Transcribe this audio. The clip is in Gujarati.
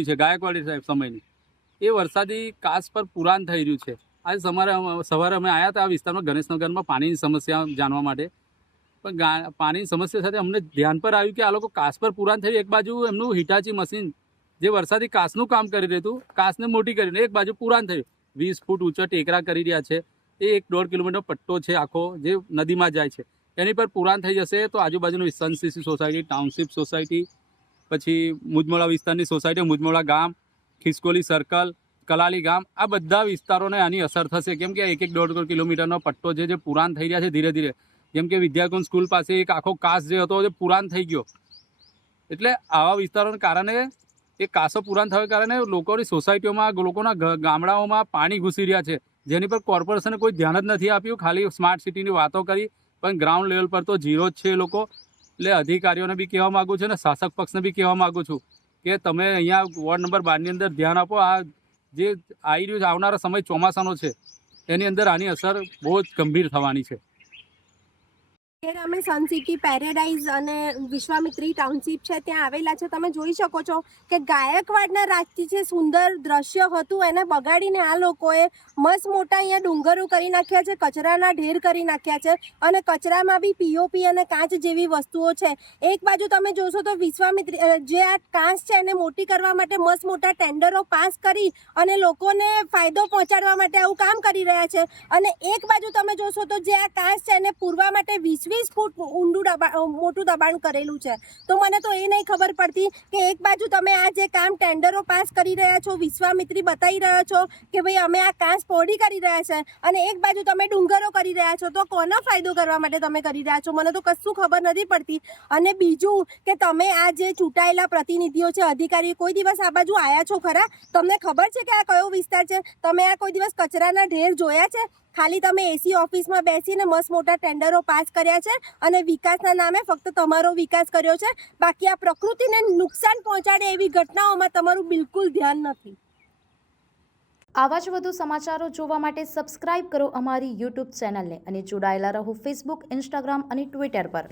જૂની છે, ગાયકવાડી સાહેબ સમયની. એ વરસાદી કાસ પર પુરાણ થઈ રહ્યું છે. આજે સવારે અમે આવ્યા હતા આ વિસ્તારમાં ગણેશનગરમાં પાણીની સમસ્યા જાણવા માટે. પણ પાણીની સમસ્યા સાથે અમને ધ્યાન પર આવ્યું કે આ લોકો કાસ પર પુરાણ થયું. એક બાજુ એમનું હિટાચી મશીન જે વરસાદી કાસનું કામ કરી રહ્યું હતું, કાસને મોટી કરીને એક બાજુ પુરાણ થયું. 20 ફૂટ ઊંચા ટેકરા કરી રહ્યા છે. એ 1.5 કિલોમીટર પટ્ટો છે આખો, જે નદીમાં જાય છે. એની પર પુરાણ થઈ જશે તો આજુબાજુનું સનસીસી સોસાયટી, ટાઉનશીપ સોસાયટી, પછી મુજમોડા વિસ્તારની સોસાયટી, મુજમોડા ગામ, ખિસકોલી સર્કલ, કલાલી ગામ, આ બધા વિસ્તારોને આની અસર થશે. કેમ કે 1-1.5 કિલોમીટરનો પટ્ટો છે જે પુરાણ થઈ રહ્યા છે ધીરે ધીરે. જેમ કે વિદ્યાકુંજ સ્કૂલ પાસે એક આખો કાસ જે હતો એ પુરાણ થઈ ગયો. એટલે આવા વિસ્તારોને કારણે એ કાસો પુરાણ થવાના કારણે લોકોની સોસાયટીઓમાં, લોકોના ગામડાઓમાં પાણી ઘૂસી રહ્યા છે, જેની પર કોર્પોરેશને કોઈ ધ્યાન જ નથી આપ્યું. ખાલી સ્માર્ટ સિટીની વાતો કરી, પણ ગ્રાઉન્ડ લેવલ પર તો ઝીરો જ છે એ લોકો. એટલે અધિકારીઓને બી કહેવા માગું છું અને શાસક પક્ષને બી કહેવા માગું છું કે તમે અહીંયા વોર્ડ નંબર 12ની અંદર ધ્યાન આપો. આ જે આવી રહ્યું છે આવનારા સમય ચોમાસાનો છે, એની અંદર આની અસર બહુ જ ગંભીર થવાની છે. અમે સન સિટી, પેરેડાઇઝ અને વિશ્વામિત્રી ટાઉનશીપ છે ત્યાં આવેલા છે. તમે જોઈ શકો છો કે ગાયકવાડના રાજથી જે સુંદર દ્રશ્ય હતું એને બગાડીને આ લોકોએ મસ્ત મોટા અહીંયા ડુંગરો કરી નાખ્યા છે, કચરાના ઢેર કરી નાખ્યા છે અને કચરામાં બી પીઓપી અને કાચ જેવી વસ્તુઓ છે. એક બાજુ તમે જોશો તો વિશ્વામિત્રી જે આ કાચ છે એને મોટી કરવા માટે મસ્ત મોટા ટેન્ડરો પાસ કરી અને લોકોને ફાયદો પહોંચાડવા માટે આવું કામ કરી રહ્યા છે. અને એક બાજુ તમે જોશો તો જે આ કાચ છે એને પૂરવા માટે 20 ફૂટ ઊંડું મોટું દબાણ કરેલું છે. તો મને તો એ નહીં ખબર પડતી કે એક બાજુ તમે આ જે કામ ટેન્ડરો પાસ કરી રહ્યા છો, વિશ્વામિત્રી બતાવી રહ્યા છો કે ભાઈ અમે આ કાચ પહોળી કરી રહ્યા છે, અને એક બાજુ તમે ડુંગરો કરી રહ્યા છો. તો કોનો ફાયદો કરવા માટે તમે કરી રહ્યા છો મને તો કશું ખબર નથી પડતી. અને બીજું કે તમે આ જે ચૂંટાયેલા પ્રતિનિધિઓ છે, અધિકારી, કોઈ દિવસ આ બાજુ આવ્યા છો ખરા? તમને ખબર છે કે આ કયો વિસ્તાર છે? તમે આ કોઈ દિવસ કચરાના ઢેર જોયા છે? ખાલી તમે એસી ઓફિસમાં બેસીને મસ્ત મોટા ટેન્ડરો પાસ કર્યા છે અને વિકાસના નામે ફક્ત તમારો વિકાસ કર્યો છે. બાકી આ પ્રકૃતિને નુકસાન પહોંચાડે એવી ઘટનાઓમાં તમારું બિલકુલ ધ્યાન નથી. આવા જ વધુ સમાચારો જોવા માટે સબસ્ક્રાઇબ કરો અમારી યુટ્યુબ ચેનલને અને જોડાયેલા રહો ફેસબુક, ઇન્સ્ટાગ્રામ અને ટ્વિટર પર.